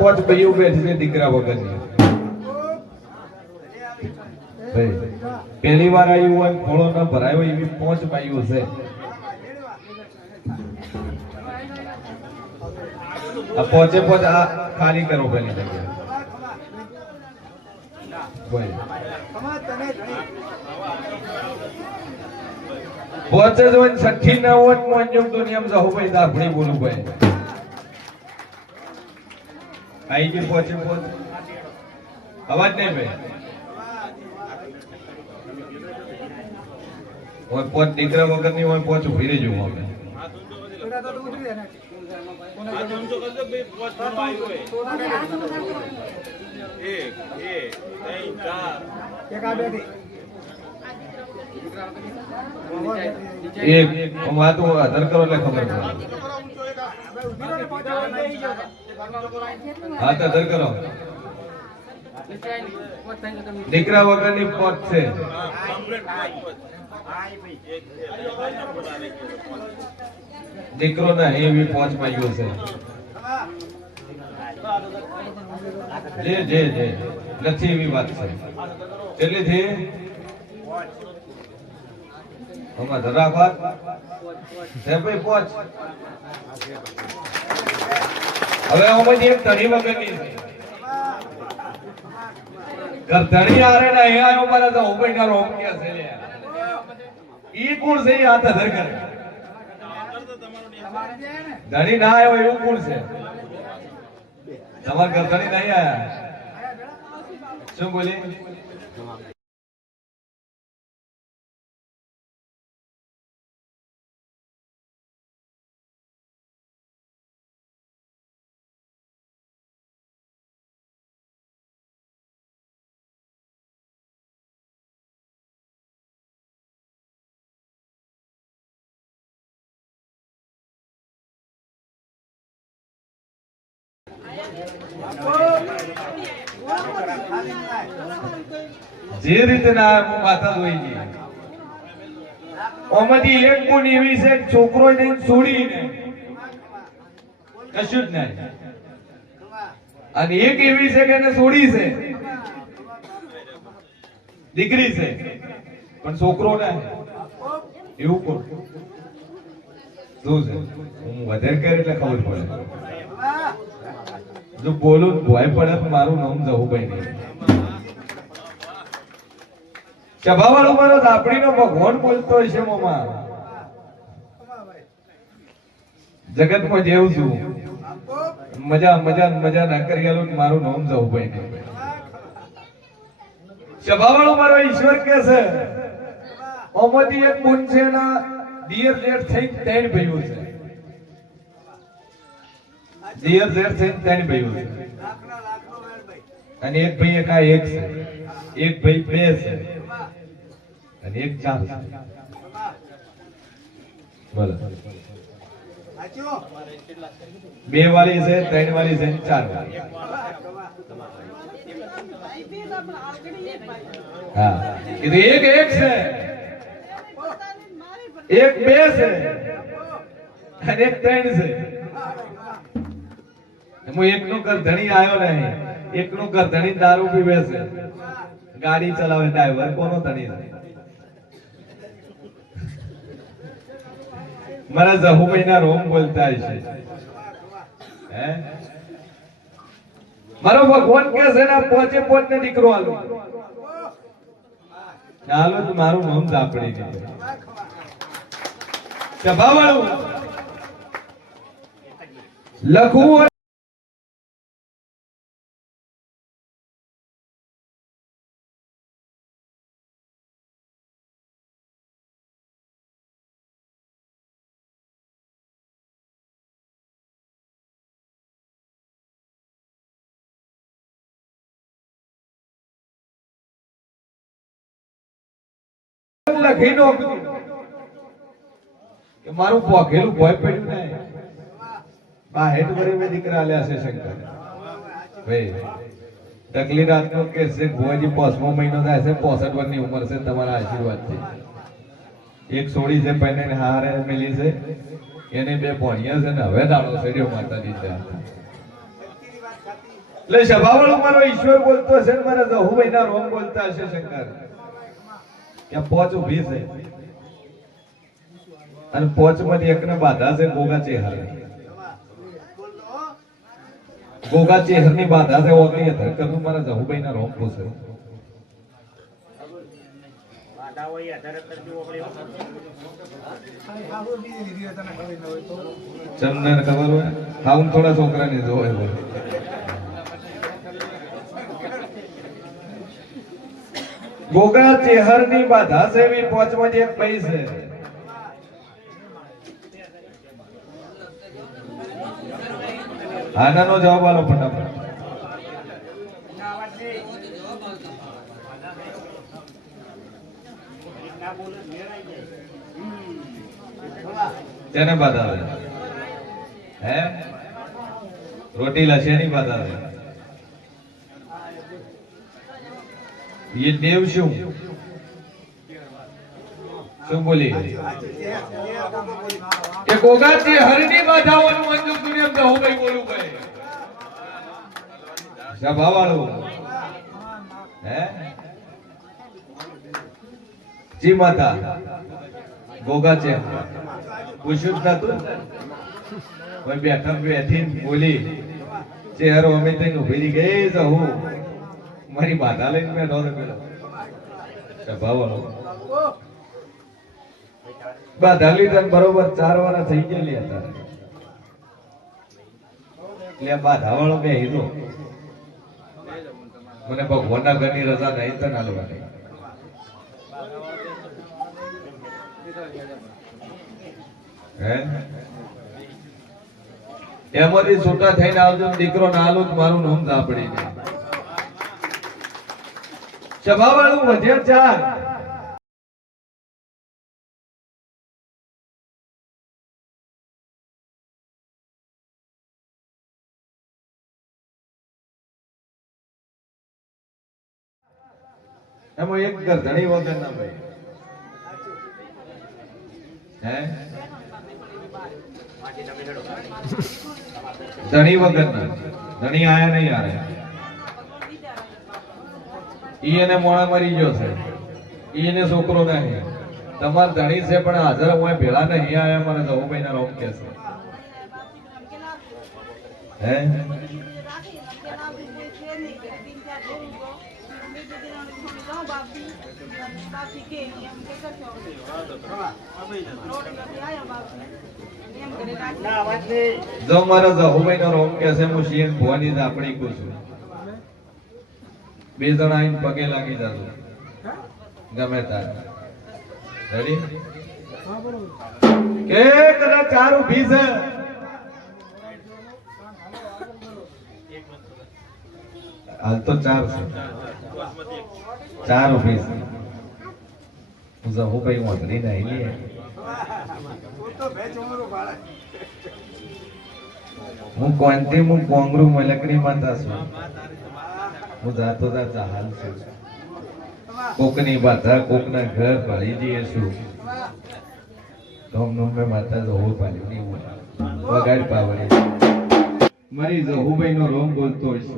પાંચ ભાઈઓ બેઠી છે દીકરા વગરની. પહેલી વાર આવ્યું હોય ખોળો ન ભરાયો એવી પાંચ ભાઈઓ છે. આ પહોંચે આ ખાલી કરો પેલી જગ્યા. પહોંચે જો છઠ્ઠી ના હોય મોંજુક દુનિયામાં જાવ ભાઈ દાખડી બોલું ભાઈ. આઈ ગઈ પહોંચે અવાજ નહીં ભાઈ. પોચ દીકરા વગર ની હોય પોચ ઉભી રહી જવું અમે. એક વાતો આધાર કરો એટલે ખબર પડે. હા તો આધાર કરો. દીકરા વગર ની પોચ છે. દીકરો ના એવી પોચ માંગ્યો છે. જે જે જે નથી એવી વાત છે. એટલે છે હમણાં ધરાફાત છે ભાઈ પોચ. હવે આમાંથી એક ધણી વગરની છે. ધણી આરે ના અહીંયા આવ્યો મારા તો ઉભઈ ના રોમ કે છે ઈ કોણ છે? હાથ ધર કરે ધણી ના આવ્યો એવું કોણ છે? તમારા ઘર ધણી નહીં આયા. શું બોલી? જે રીતે ના માતા ધોઈ ગઈ ઓમાંથી એક ગુણ એવી છે છોકરો છોડીને કશું જ નહીં. અને એક એવી છે કે એને છોડી છે દીકરી છે પણ છોકરો ને એવું કોણ? શું છે? હું વધારે કરે એટલે ખબર પડે. જો બોલું ભય પડે તો મારું નામ જહુભાઈ નહીં. સભા વાળો મારો આપણી નો ભગવાન બોલતો હોય છે મોમાં. જગતમાં જેવું છું મજા મજા મજા ના કરી આલું મારું નામ જહુભાઈ નહીં. સભા વાળો મારો ઈશ્વર કે છે ઓમાંથી એક ગુણ છે એના દિયર જેઠ થઈ ત્રણ ભાઈઓ છે. દિયર જેઠ થઈ ત્રણ ભાઈઓ છે. અને એક ભાઈ એકા એક છે, એક ભાઈ બે છે અને એક ચાર છે. બોલો બે વાળી છે, ત્રણ વાળી છે, ચાર વાળી. હા કીધું એક એક છે, એક બે છે અને એક ત્રણ છે. હું એકનું ઘર ધણી આવ્યો નહીં. એકનું ઘર ધણી દારૂ પીવે છે, ગાડી ચલાવે ડ્રાઈવર. કોનો ધણી છે? મારા જહુભાઈ ના રોમ બોલતા છે. હે મારો ભગવાન કે છે ને પોચે પોચ ને દીકરો આલો ચાલો તો મારું નામ ઝાપડી દીધું. સભા વાળું લખવું લખી નો કે મારું પોખેલું ભય પડ્યું નહીં. બા હેડ ભરે મેં દીકરા આલ્યા છે શંકર ભાઈ. ટકલી રાત નો કે છે ભુવાજી 5મો મહિનો થાય છે, 65 વર્ષની ઉંમર છે. તમારા આશીર્વાદ થી એક છોડી છે પહેને હારે મેલી છે, એને બે ભણ્યા છે ને હવે દાડો સડ્યો માતાજી છે. એટલે સભાવાળો મારો ઈશ્વર બોલતો હશે ને મારા જહુભાઈના રોમ બોલતા હશે શંકર કે પોચ ઊભી છે અને પોચ માંથી એકને બાધા છે ગોગા ચેહર ની બાધા છે ઓગળી ધરકર નું મારા જહુભાઈના રોમ પૂછે ચંદન ખબર હોય હા થોડા છોકરા ને જોવે બોલે ગોગા ચેહર ની બાધા છે એવી પોચમાંથી એક પૈ છે આનાનો જવાબ આલો ફટાફટ તેને બાધા આવે હે રોટીલા શેની બાધા આવે ये देव શું બોલી કે ગોગાથી હરની બાધાઓનું અંજુક દુનિયા તો હું ભાઈ બોલું ભાઈ સભા વાળો હે જી માતા ગોગા છે પૂછ્યું જ નતું કોઈ બેઠી બોલી ચહેરો અમે તઈને ઉભી ગઈ હું મારી બાધા લઈને મેં નોંધ પેલો સભાવાળો બાધા લીધા બરોબર 4 વાર થઈ ગયેલી હતા એટલે બાધા વાળો મેં હીધો મને ભગવાનના ઘરની રજા નહીં તો ના લેવાની હે એમાંથી છૂટા થઈને આવજો દીકરો ના આલો મારું નામ ઝાપડી ને સભાવાળું વધ્યા 4 એમાં એક ગરધણી વગર ના ભાઈ હે ધણી વગર ના ધણી આયા નહીં આરે ઈને મોણા મરી ગયો છે ઈને છોકરો નહીં તમાર ધણી છે પણ હાજર હું ભેળા નહીં આયા મને તો મહિના રોમ કે છે હે જો મારા જહુભાઈ નો રોમ કે છે હું શિયન ભવાની ઝાપડી કુ છું 2 જણા આઈને પગે લાગી જાજો ગમે તાર રેડી કે કદાચ 4 ઊભી છે હાલ તો 4 છે 4 ઊભી છે હું જહુભાઈ મોઢરી નહીં લે હું કોંતી હું કોંગરુ મલકડી માતા છું હું જાતો જાતા હાલ છું કોકની બાધા કોકના ઘર ભળી જઈએ છું તોમનો મે માતા જહુ પાલી ની વગાડ પાવડી મારી જહુભાઈ નો રોમ બોલતો છે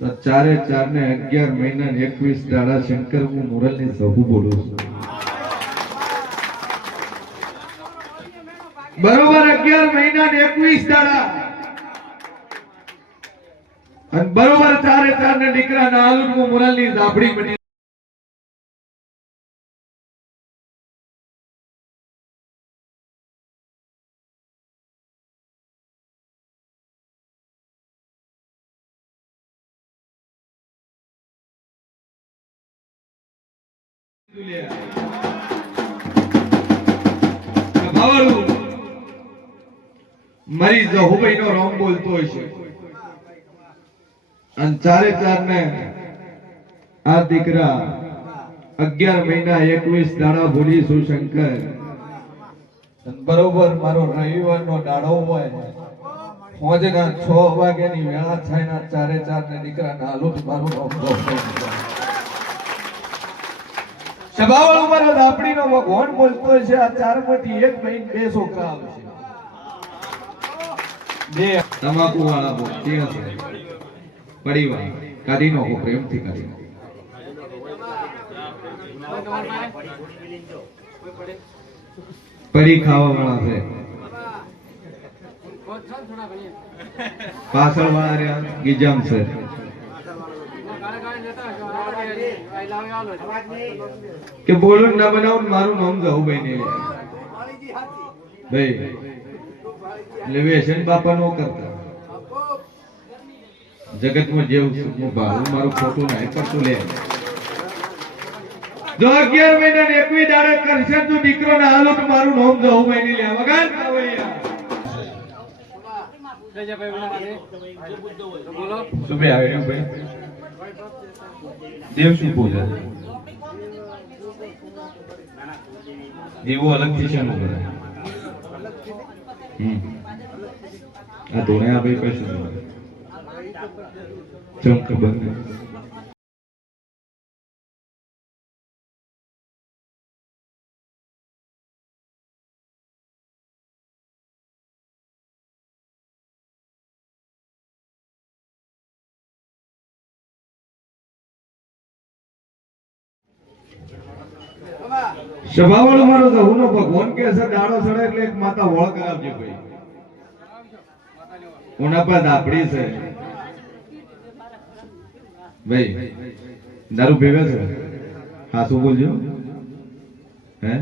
તો 4 ને 11 મહિના ને 21 દાડા શંકર હું મુરલ ની જહુ બોલું છું બરોબર 11 મહિના ને 21 દાડા અને બરોબર 4 ને દીકરા ના આલુન હું મુરલ ની ઝાપડી બની મારી જહુભાઈ નો રોમ બોલતો હોય છે અને 4 ને આ દીકરા 11 મહિના 21 દાડા ભૂલી છું શંકર બરોબર મારો રવિવાર નો દાડો હોય ફોજના 6 વાગ્યાની વેળા થાય 4 ને દીકરા ના હાલું મારું રોમ સભાવાળું મારો ઝાપડીનો ભગવાન બોલતો છે આ 4 માંથી 1 મહિને 2 છોકરા આવશે 2 તમાકુ વાળા બોલ તે હશે પડી વાળા કાઢી નાખો પ્રેમથી કાઢી નાખો પડી ખાવા વાળા છે પાછળ વાળા રહ્યા ગીજામ છે કે બોલું ના બનાવું મારું નામ જવું ભાઈ ને ભાઈ એટલે વ્યસન બાપા નો કરતા જગતમાં જેવું સુખનું ભાવું મારું ખોટું નહીં કરતું લે જો 11 મહિના ને 21 દાડે કરશે તું દીકરો ને હાલો તો મારું નામ જવું ભાઈ ને લે વગાડ શું બે આવે ભાઈ દેવ શું પૂજા દેવો અલગથી છે નું કરે આ ધોણે આ ભાઈ કશું ચમ ખબર નહીં સભાવાળો મારો તો હુનો ભગવાન કે છે દાડો સડે એટલે એક માતા વળ કરાવજે ભાઈ ઉના પર દાપડી છે ભાઈ દારૂ પીવે છે હા શું બોલજો હે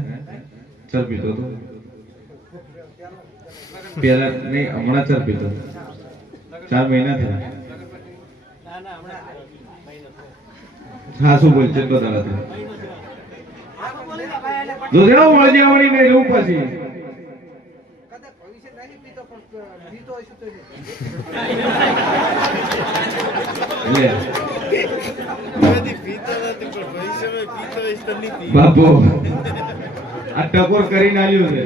ચલ પીતો તો પેલા નહીં હમણાં ચલ પીતો 4 મહિના થયા હા શું બોલ છે તો દાડા જો જેવો વળજાવણી ને રૂપ પછી કદા ભવિષ્ય નહીં પીતો પણ પીતો હશે તો લે કદી પીતો નથી પણ ભવિષ્યમાં પીતો હશે તો નહીં બાપો આ ટકોર કરીને આલ્યું છે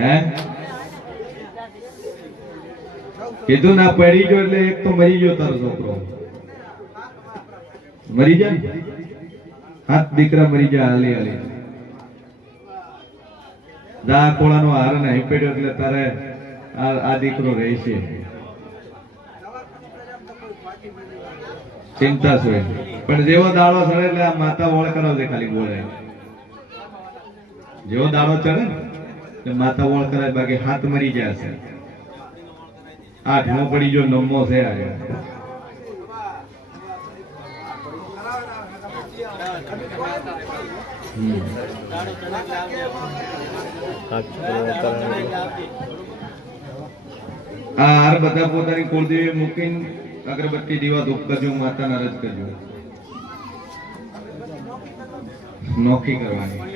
હે કીધું ના પડી ગયો એટલે એક તો મરી ગયો તારો છોકરો મરી જાય હાથ દીકરા મરી જાય હાલી હાલી દા કોળાનો હાર નહીં પડ્યો એટલે તારે આ દીકરો રહેશે ચિંતા છે પણ જેવો દાડો ચડે એટલે આ માતા વળ કરાવજે ખાલી બોલે જેવો દાડો ચડે એટલે માતા વળ કરાવે બાકી હાથ મરી જાય છે 8મો પડી ગયો 9મો છે આજે આ બધા પોતાની કુળદેવી મૂકીને અગરબત્તી દીવા ધૂપ કરજો માતાના રજ કરજો નોખી કરવાની